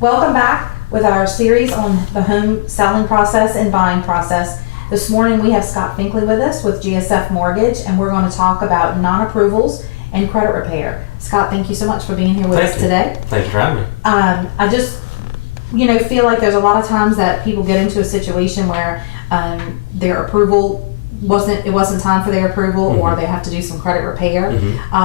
Welcome back with our series on the home selling process and buying process. This morning we have Scott Finklea with us with GSF Mortgage, and we're going to talk about non-approvals and credit repair. Scott, thank you so much for being here with us today. Thank you for having me. I just, feel like there's a lot of times that people get into a situation where their approval wasn't time for their approval, or they have to do some credit repair.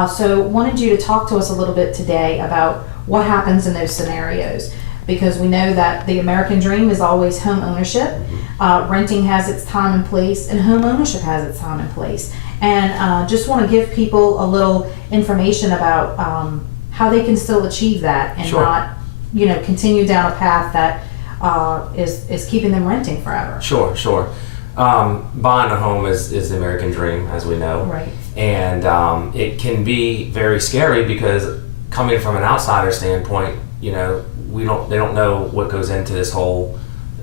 So wanted you to talk to us a little bit today about what happens in those scenarios, because we know that the American dream is always home ownership. Renting has its time and place, and home ownership has its time and place. And just want to give people a little information about how they can still achieve that and not, continue down a path that is keeping them renting forever. Sure. Buying a home is the American dream, as we know. Right. And it can be very scary because coming from an outsider standpoint, they don't know what goes into this whole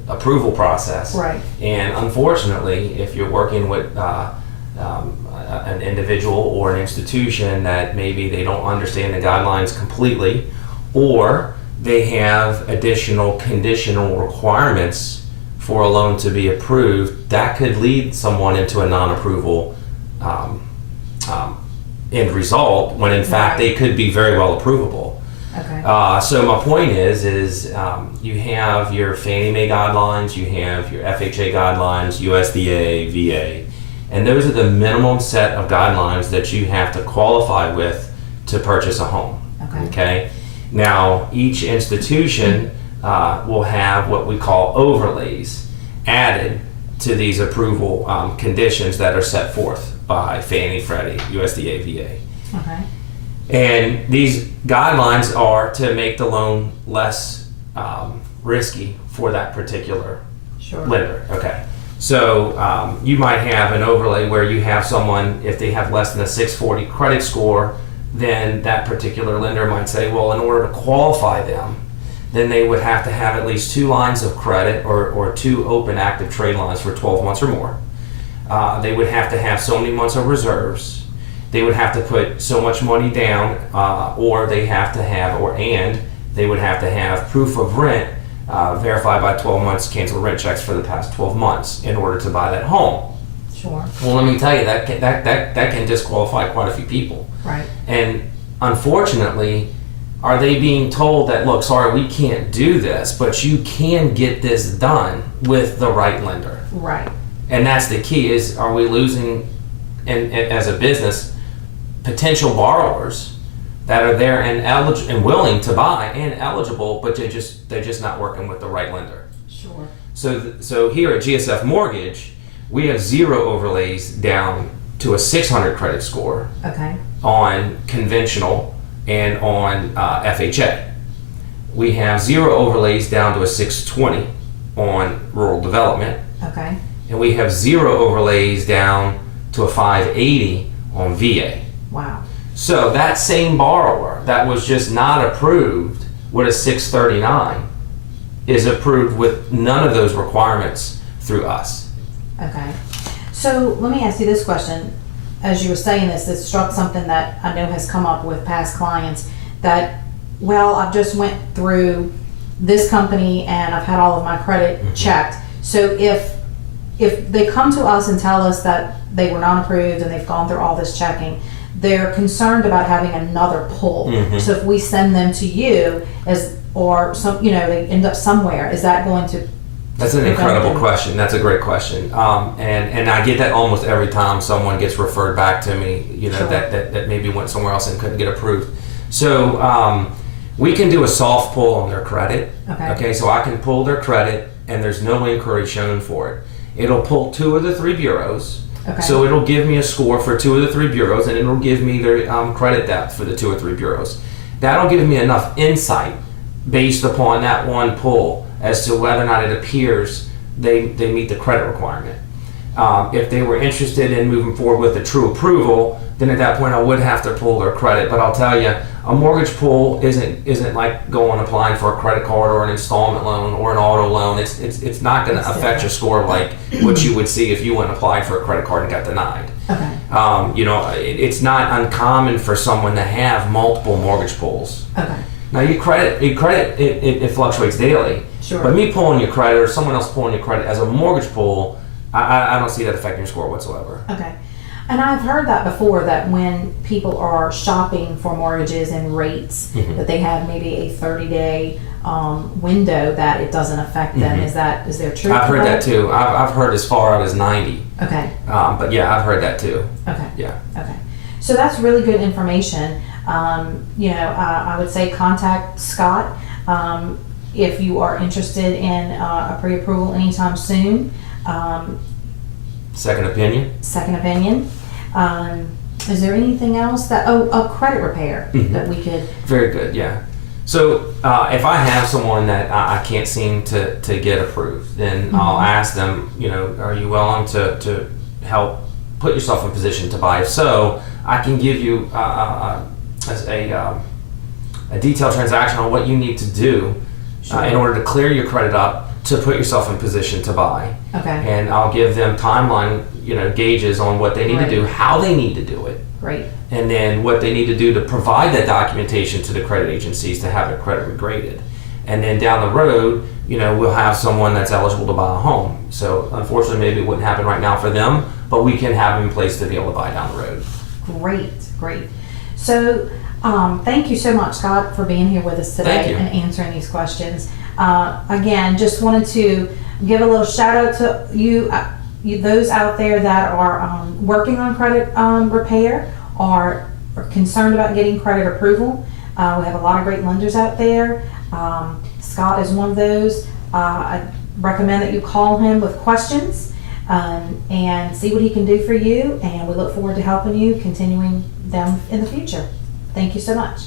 approval process. Right. And unfortunately, if you're working with an individual or an institution that maybe they don't understand the guidelines completely, or they have additional conditional requirements for a loan to be approved, that could lead someone into a non-approval end result, when in fact they could be very well approvable. Okay. So my point is you have your Fannie Mae guidelines, you have your FHA guidelines, USDA, VA, and those are the minimum set of guidelines that you have to qualify with to purchase a home. Okay? Now, each institution will have what we call overlays added to these approval conditions that are set forth by Fannie, Freddie, USDA, VA. Okay. And these guidelines are to make the loan less risky for that particular lender. Okay. So you might have an overlay where you have someone, if they have less than a 640 credit score, then that particular lender might say, well, in order to qualify them, then they would have to have at least 2 lines of credit or 2 open active trade lines for 12 months or more. They would have to have so many months of reserves. They would have to put so much money down, or they have to have, they would have to have proof of rent verified by 12 months canceled rent checks for the past 12 months in order to buy that home. Sure. Well, let me tell you, that can disqualify quite a few people. Right. And unfortunately, are they being told that, look, sorry, we can't do this, but you can get this done with the right lender? Right. And that's the key, is are we losing, and as a business, potential borrowers that are there and willing to buy and eligible, but they're just not working with the right lender. Sure. So here at GSF Mortgage, we have 0 overlays down to a 600 credit score. Okay. On conventional and on FHA. We have 0 overlays down to a 620 on rural development. Okay. And we have 0 overlays down to a 580 on VA. Wow. So that same borrower that was just not approved with a 639 is approved with none of those requirements through us. Okay. So let me ask you this question. As you were saying this, it struck something that I know has come up with past clients, that, well, I've just went through this company and I've had all of my credit checked. So if they come to us and tell us that they were not approved and they've gone through all this checking, they're concerned about having another pull. So if we send them to you they end up somewhere, is that going to? That's an incredible question. That's a great question. And I get that almost every time someone gets referred back to me, that maybe went somewhere else and couldn't get approved. So we can do a soft pull on their credit. Okay, so I can pull their credit and there's no inquiry shown for it. It'll pull 2 of the 3 bureaus. Okay. So it'll give me a score for 2 of the 3 bureaus, and it'll give me their credit depth for the 2 or 3 bureaus. That'll give me enough insight based upon that one pull as to whether or not it appears they meet the credit requirement. If they were interested in moving forward with a true approval, then at that point I would have to pull their credit. But I'll tell you, a mortgage pull isn't like going applying for a credit card or an installment loan or an auto loan. It's not going to affect your score like what you would see if you went and applied for a credit card and got denied. Okay. It's not uncommon for someone to have multiple mortgage pulls. Okay. Now your credit it fluctuates daily. Sure. But me pulling your credit or someone else pulling your credit as a mortgage pull, I don't see that affecting your score whatsoever. Okay. And I've heard that before, that when people are shopping for mortgages and rates, that they have maybe a 30-day window that it doesn't affect them. Is there truth? I've heard that too. I've heard as far out as 90. Okay. But yeah, I've heard that too. Okay. Yeah. Okay. So that's really good information. I would say contact Scott if you are interested in a pre-approval anytime soon. Second opinion. Second opinion. Is there anything else that, a credit repair that we could? Very good, yeah. So if I have someone that I can't seem to get approved, then I'll ask them, are you willing to help put yourself in position to buy? If so, I can give you a detailed transaction on what you need to do in order to clear your credit up to put yourself in position to buy. Okay. And I'll give them timeline, gauges on what they need to do, how they need to do it. Great. And then what they need to do to provide that documentation to the credit agencies to have their credit regraded. And then down the road, we'll have someone that's eligible to buy a home. So unfortunately, maybe it wouldn't happen right now for them, but we can have them in place to be able to buy down the road. Great. So thank you so much, Scott, for being here with us today and answering these questions. Again, just wanted to give a little shout out to you those out there that are working on credit repair, are concerned about getting credit approval. We have a lot of great lenders out there. Scott is one of those. I recommend that you call him with questions and see what he can do for you, and we look forward to helping you, continuing them in the future. Thank you so much.